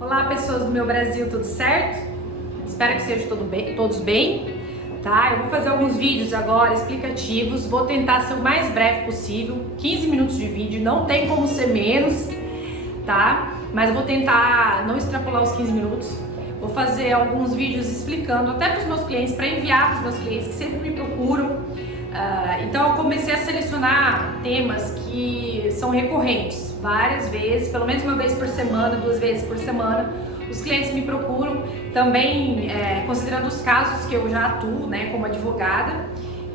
Olá, pessoas do meu Brasil, tudo certo? Espero que sejam todos bem, tá? Eu vou fazer alguns vídeos agora explicativos, vou tentar ser o mais breve possível, 15 minutos de vídeo, não tem como ser menos, tá? Mas eu vou tentar não extrapolar os 15 minutos. Vou fazer alguns vídeos explicando até para os meus clientes, para enviar para os meus clientes que sempre me procuram. Então eu comecei a selecionar temas que são recorrentes, várias vezes, pelo menos uma vez por semana, 2 vezes por semana. Os clientes me procuram, também considerando os casos que eu já atuo, né, como advogada.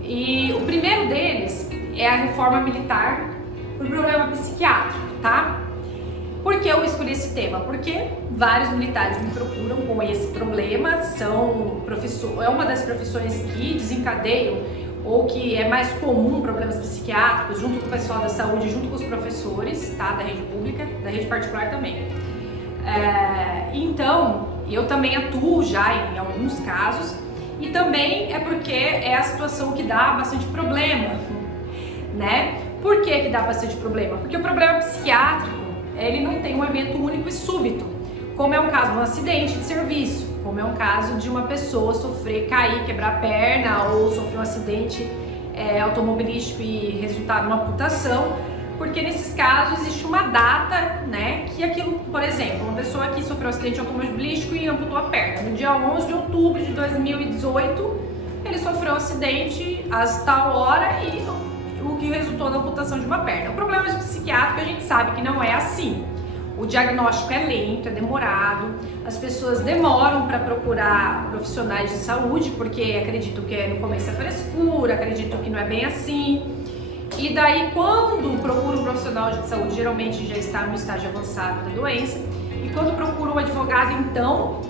E o primeiro deles é a reforma militar por problema psiquiátrico, tá? Por que eu escolhi esse tema? Porque vários militares me procuram com esse problema, é uma das profissões que desencadeiam ou que é mais comum problemas psiquiátricos junto com o pessoal da saúde, junto com os professores, tá? Da rede pública, da rede particular também. Então, eu também atuo já em alguns casos e também é porque é a situação que dá bastante problema, né? Por que dá bastante problema? Porque o problema psiquiátrico, ele não tem um evento único e súbito, como é um caso de um acidente de serviço, como é um caso de uma pessoa sofrer, cair, quebrar a perna ou sofrer um acidente automobilístico e resultar numa amputação, porque nesses casos existe uma data, né, que aquilo, por exemplo, uma pessoa que sofreu um acidente automobilístico e amputou a perna, no dia 11 de outubro de 2018, ele sofreu um acidente às tal hora e o que resultou na amputação de uma perna. O problema psiquiátrico a gente sabe que não é assim. O diagnóstico é lento, é demorado, as pessoas demoram para procurar profissionais de saúde porque acreditam que no começo é frescura, acreditam que não é bem assim. E daí quando procura um profissional de saúde, geralmente já está no estágio avançado da doença, e quando procura um advogado, então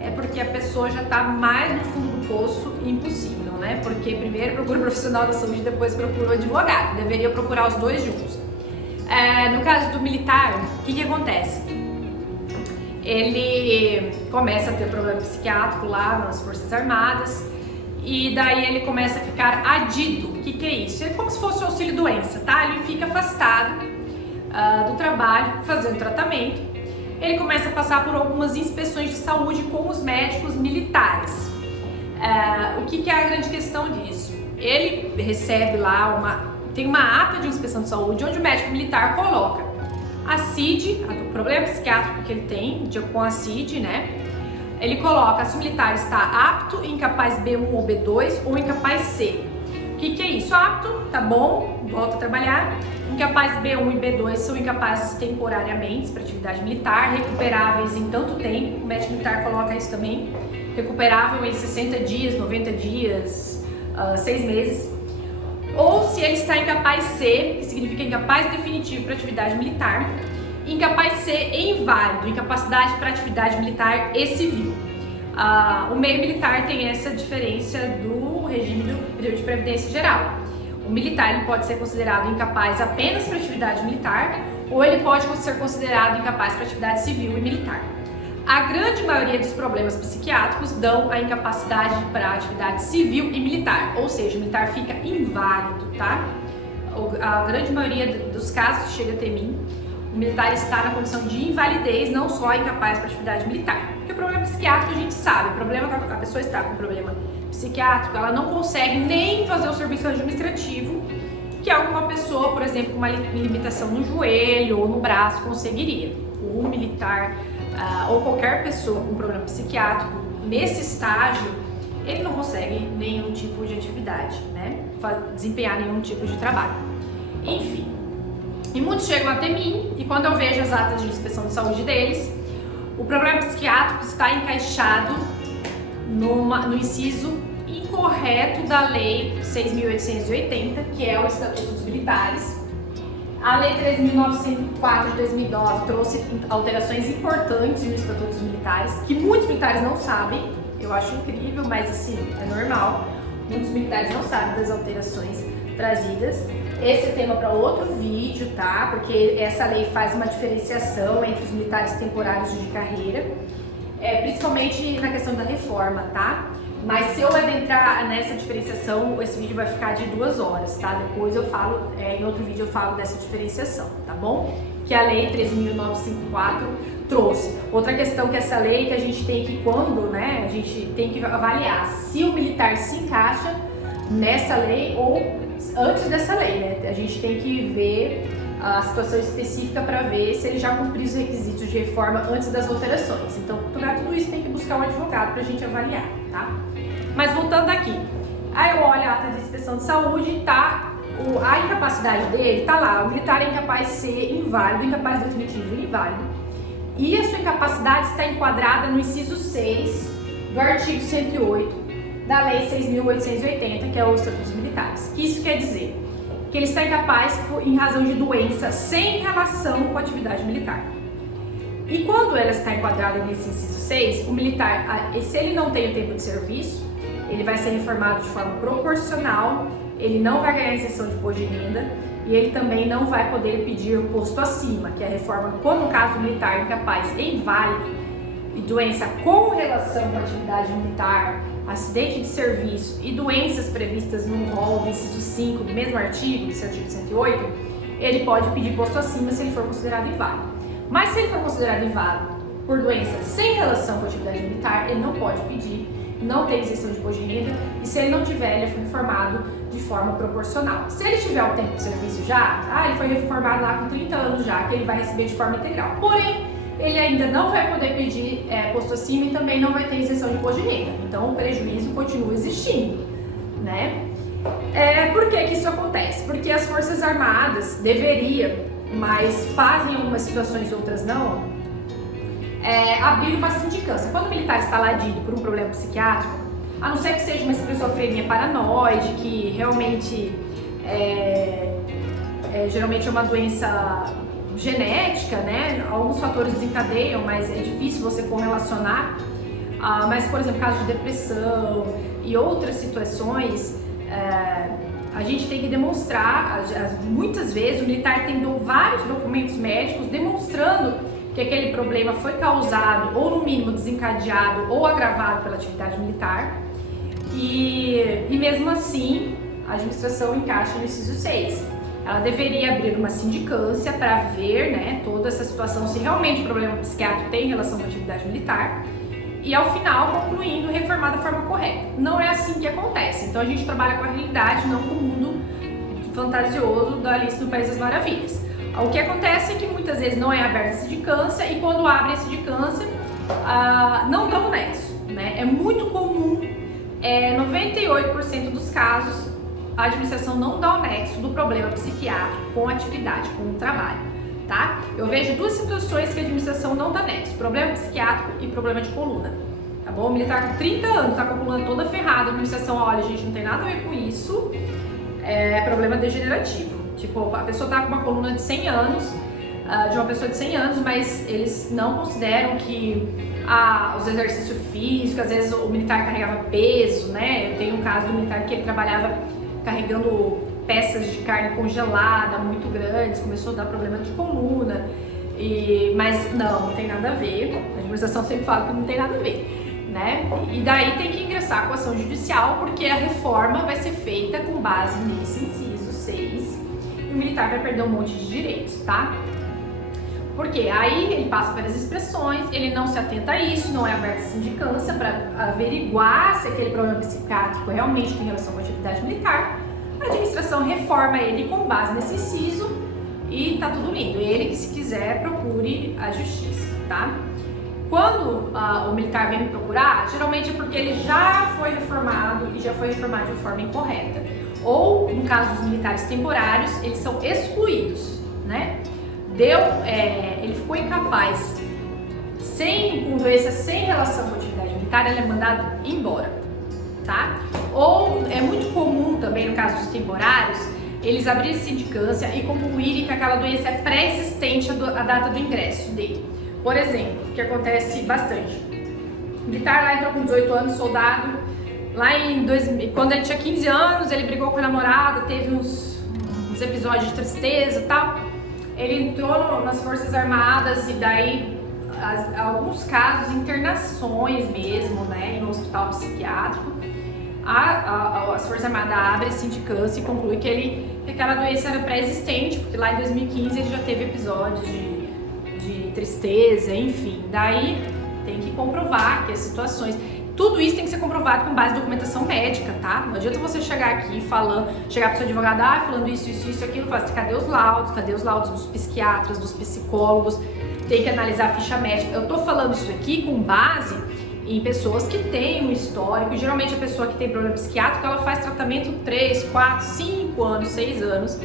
é porque a pessoa já está mais no fundo do poço, impossível, né? Porque primeiro procura um profissional da saúde, depois procura um advogado, deveria procurar os dois juntos. No caso do militar, o que acontece? Ele começa a ter problema psiquiátrico lá nas Forças Armadas e daí ele começa a ficar adido. O que é isso? É como se fosse o auxílio-doença, tá? Ele fica afastado do trabalho, fazendo tratamento. Ele começa a passar por algumas inspeções de saúde com os médicos militares. O que é a grande questão disso? Ele recebe lá tem uma ata de inspeção de saúde onde o médico militar coloca a CID, o problema psiquiátrico que ele tem com a CID, né? Ele coloca se o militar está apto, incapaz B1 ou B2 ou incapaz C. O que é isso? Apto, tá bom, volta a trabalhar. Incapaz B1 e B2 são incapazes temporariamente para atividade militar, recuperáveis em tanto tempo, o médico militar coloca isso também, recuperável em 60 dias, 90 dias, 6 meses. Ou se ele está incapaz C, que significa incapaz definitivo para atividade militar, incapaz C e inválido, incapacidade para atividade militar e civil. O meio militar tem essa diferença do regime do período de previdência geral. O militar ele pode ser considerado incapaz apenas para atividade militar ou ele pode ser considerado incapaz para atividade civil e militar. A grande maioria dos problemas psiquiátricos dão a incapacidade para atividade civil e militar, ou seja, o militar fica inválido, tá? A grande maioria dos casos que chega até mim, o militar está na condição de invalidez, não só incapaz para atividade militar. Porque o problema psiquiátrico a gente sabe, o problema que a pessoa está com problema psiquiátrico, ela não consegue nem fazer o serviço administrativo, que é o que uma pessoa, por exemplo, com uma limitação no joelho ou no braço conseguiria. O militar ou qualquer pessoa com problema psiquiátrico, nesse estágio, ele não consegue nenhum tipo de atividade, né? Desempenhar nenhum tipo de trabalho. Enfim, e muitos chegam até mim e quando eu vejo as atas de inspeção de saúde deles, o problema psiquiátrico está encaixado no inciso incorreto da Lei 6.880, que é o Estatuto dos Militares. A Lei 3.904 de 2009 trouxe alterações importantes no Estatuto dos Militares, que muitos militares não sabem, eu acho incrível, mas assim, é normal. Muitos militares não sabem das alterações trazidas. Esse é tema para outro vídeo, tá? Porque essa lei faz uma diferenciação entre os militares temporários de carreira, principalmente na questão da reforma, tá? Mas se eu adentrar nessa diferenciação, esse vídeo vai ficar de 2 horas, tá? Depois eu falo, em outro vídeo eu falo dessa diferenciação, tá bom? Que a lei 13.954 trouxe. Outra questão que essa lei que a gente tem que, quando, né, a gente tem que avaliar se o militar se encaixa nessa lei ou antes dessa lei, né? A gente tem que ver a situação específica para ver se ele já cumpriu os requisitos de reforma antes das alterações. Então, para tudo isso tem que buscar um advogado para a gente avaliar, tá? Mas voltando aqui, aí eu olho a ata de inspeção de saúde, tá? A incapacidade dele tá lá, o militar é incapaz de ser inválido, incapaz definitivo e inválido. E a sua incapacidade está enquadrada no inciso 6 do artigo 108 da Lei 6.880, que é o Estatuto dos Militares. Que isso quer dizer? Que ele está incapaz em razão de doença sem relação com a atividade militar. E quando ela está enquadrada nesse inciso 6, o militar, se ele não tem o tempo de serviço, ele vai ser reformado de forma proporcional, ele não vai ganhar isenção de imposto de renda e ele também não vai poder pedir o posto acima, que é a reforma, quando no caso militar incapaz e inválido e doença com relação com a atividade militar, acidente de serviço e doenças previstas no rol do inciso 5 do mesmo artigo, esse artigo 108, ele pode pedir posto acima se ele for considerado inválido. Mas se ele for considerado inválido por doença sem relação com a atividade militar, ele não pode pedir, não tem isenção de imposto de renda, e se ele não tiver, ele foi reformado de forma proporcional. Se ele tiver o tempo de serviço já, ele foi reformado lá com 30 anos já, que ele vai receber de forma integral. Porém, ele ainda não vai poder pedir posto acima e também não vai ter isenção de imposto de renda. Então, o prejuízo continua existindo, né? Por que isso acontece? Porque as Forças Armadas deveriam, mas fazem em algumas situações, outras não, abrir uma sindicância. Quando o militar está ladido por um problema psiquiátrico, a não ser que seja uma esquizofrenia paranoide, que realmente geralmente é uma doença genética, né? Alguns fatores desencadeiam, mas é difícil você correlacionar. Mas, por exemplo, caso de depressão e outras situações, a gente tem que demonstrar, muitas vezes o militar tem vários documentos médicos demonstrando que aquele problema foi causado ou no mínimo desencadeado ou agravado pela atividade militar e mesmo assim a administração encaixa no inciso 6. Ela deveria abrir uma sindicância para ver, né, toda essa situação, se realmente o problema psiquiátrico tem relação com a atividade militar e ao final concluindo reformar da forma correta. Não é assim que acontece, então a gente trabalha com a realidade, não com o mundo fantasioso da Alice no País das Maravilhas. O que acontece é que muitas vezes não é aberta a sindicância e quando abre a sindicância não dá o nexo, né? É muito comum, 98% dos casos, a administração não dá o nexo do problema psiquiátrico com a atividade, com o trabalho, tá? Eu vejo 2 situações que a administração não dá nexo, problema psiquiátrico e problema de coluna, tá bom? O militar com 30 anos, tá com a coluna toda ferrada, a administração, olha, gente, não tem nada a ver com isso, é problema degenerativo. Tipo, a pessoa tá com uma coluna de 100 anos, de uma pessoa de 100 anos, mas eles não consideram que os exercícios físicos, às vezes o militar carregava peso, né? Eu tenho um caso do militar que ele trabalhava carregando peças de carne congelada muito grandes, começou a dar problema de coluna, mas não tem nada a ver, a administração sempre fala que não tem nada a ver, né? E daí tem que ingressar com ação judicial, porque a reforma vai ser feita com base nesse inciso 6 e o militar vai perder um monte de direitos, tá? Porque aí ele passa pelas expressões, ele não se atenta a isso, não é aberta a sindicância para averiguar se aquele problema psiquiátrico realmente tem relação com a atividade militar. A administração reforma ele com base nesse inciso e tá tudo lindo. Ele que, se quiser, procure a justiça, tá? Quando o militar vem me procurar, geralmente é porque ele já foi reformado e já foi reformado de forma incorreta. Ou, no caso dos militares temporários, eles são excluídos, né? Ele ficou incapaz, com doença sem relação com a atividade militar, ele é mandado embora, tá? Ou é muito comum também, no caso dos temporários, eles abrirem sindicância e concluírem que aquela doença é pré-existente à data do ingresso dele. Por exemplo, que acontece bastante. O militar lá entrou com 18 anos, soldado, lá quando ele tinha 15 anos, ele brigou com a namorada, teve uns episódios de tristeza e tal. Ele entrou nas Forças Armadas e daí alguns casos, internações mesmo, né, em um hospital psiquiátrico. As Forças Armadas abrem esse sindicância e conclui que aquela doença era pré-existente, porque lá em 2015 ele já teve episódios de tristeza, enfim. Daí tem que comprovar que as situações... Tudo isso tem que ser comprovado com base em documentação médica, tá? Não adianta você chegar aqui chegar pro seu advogado, falando isso, aquilo, falar assim, cadê os laudos dos psiquiatras, dos psicólogos, tem que analisar a ficha médica. Eu tô falando isso aqui com base em pessoas que têm um histórico, e geralmente a pessoa que tem problema psiquiátrico, ela faz tratamento 3, 4, 5 anos, 6 anos,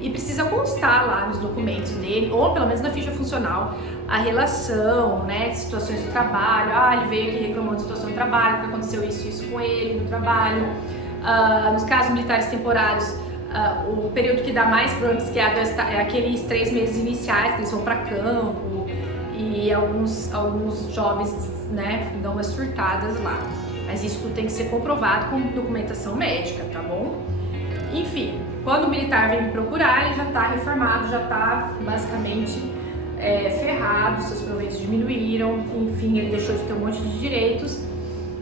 e precisa constar lá nos documentos dele, ou pelo menos na ficha funcional, a relação, né, de situações do trabalho. Ele veio aqui reclamando de situação do trabalho, porque aconteceu isso com ele no trabalho. Nos casos militares temporários, o período que dá mais problema psiquiátrico é aqueles 3 meses iniciais, que eles vão para campo, e alguns jovens, né, dão umas surtadas lá. Mas isso tudo tem que ser comprovado com documentação médica, tá bom? Enfim, quando o militar vem me procurar, ele já está reformado, já está basicamente ferrado, seus proventos diminuíram, enfim, ele deixou de ter um monte de direitos,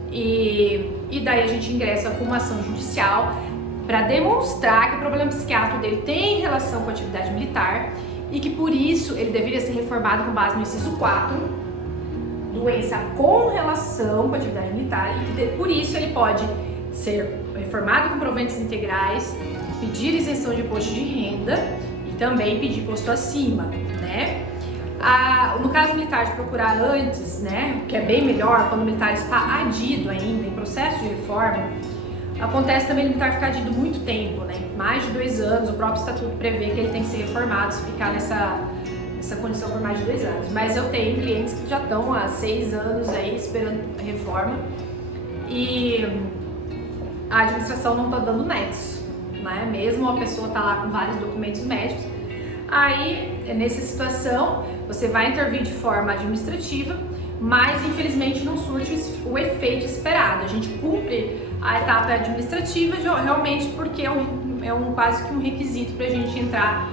e daí a gente ingressa com uma ação judicial para demonstrar que o problema psiquiátrico dele tem relação com a atividade militar e que por isso ele deveria ser reformado com base no inciso 4, doença com relação com a atividade militar, e que por isso ele pode ser reformado com proventos integrais, pedir isenção de imposto de renda e também pedir imposto acima, né? No caso militar de procurar antes, né, que é bem melhor, quando o militar está adido ainda, em processo de reforma, acontece também o militar ficar adido muito tempo, né, mais de 2 anos, o próprio estatuto prevê que ele tem que ser reformado se ficar nessa condição por mais de 2 anos. Mas eu tenho clientes que já estão há 6 anos aí esperando a reforma e a administração não está dando nexo, né, mesmo a pessoa está lá com vários documentos médicos. Aí, nessa situação, você vai intervir de forma administrativa, mas infelizmente não surte o efeito esperado. A gente cumpre a etapa administrativa realmente porque é quase que um requisito para a gente entrar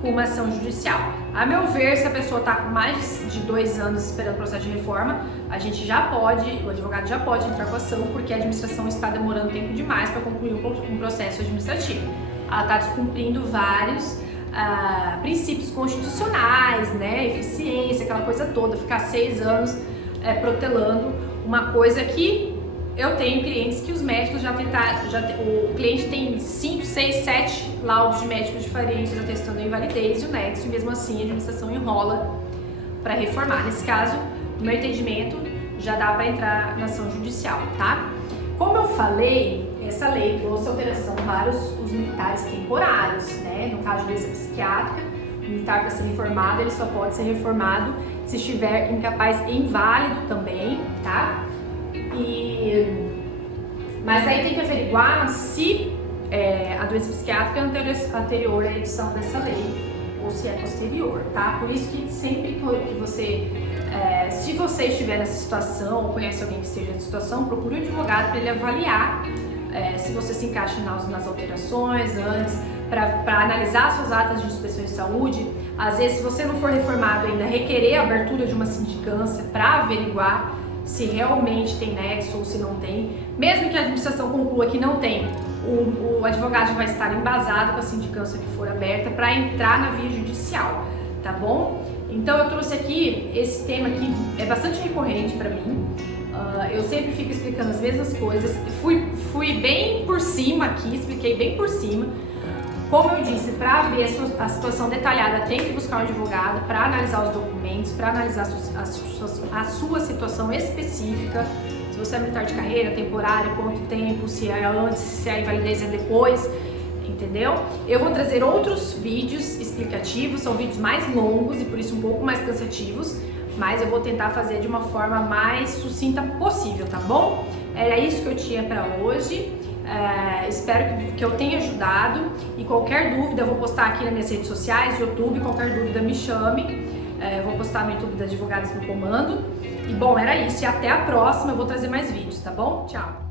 com uma ação judicial. A meu ver, se a pessoa está com mais de 2 anos esperando o processo de reforma, o advogado já pode entrar com a ação, porque a administração está demorando tempo demais para concluir um processo administrativo. Ela está descumprindo vários princípios constitucionais, né, eficiência, aquela coisa toda, ficar 6 anos protelando uma coisa que eu tenho clientes que os médicos o cliente tem 5, 6, 7 laudos de médicos diferentes atestando a invalidez e o nexo, e mesmo assim a administração enrola para reformar. Nesse caso, no meu entendimento, já dá para entrar na ação judicial, tá? Como eu falei, essa lei trouxe alteração para os militares temporários, né? No caso de doença psiquiátrica, o militar, para ser reformado, ele só pode ser reformado se estiver incapaz e inválido também, tá? Mas aí tem que averiguar se a doença psiquiátrica é anterior à edição dessa lei ou se é posterior, tá? Por isso que sempre que você, se você estiver nessa situação ou conhece alguém que esteja nessa situação, procure um advogado para ele avaliar se você se encaixa nas alterações antes, para analisar suas atas de inspeção de saúde. Às vezes, se você não for reformado ainda, requerer a abertura de uma sindicância para averiguar se realmente tem nexo ou se não tem. Mesmo que a administração conclua que não tem, o advogado vai estar embasado com a sindicância que for aberta para entrar na via judicial, tá bom? Então eu trouxe aqui esse tema que é bastante recorrente para mim. Eu sempre fico explicando as mesmas coisas. Fui bem por cima aqui, expliquei bem por cima. Como eu disse, para ver a situação detalhada, tem que buscar um advogado para analisar os documentos, para analisar a sua situação específica. Se você é militar de carreira, temporário, quanto tempo, se é antes, se a invalidez é depois, entendeu? Eu vou trazer outros vídeos explicativos, são vídeos mais longos e por isso um pouco mais cansativos, mas eu vou tentar fazer de uma forma mais sucinta possível, tá bom? Era isso que eu tinha para hoje. Espero que eu tenha ajudado, e qualquer dúvida eu vou postar aqui nas minhas redes sociais, YouTube, qualquer dúvida me chame. Eu vou postar no YouTube da Advogados no Comando. E bom, era isso, e até a próxima, eu vou trazer mais vídeos, tá bom? Tchau!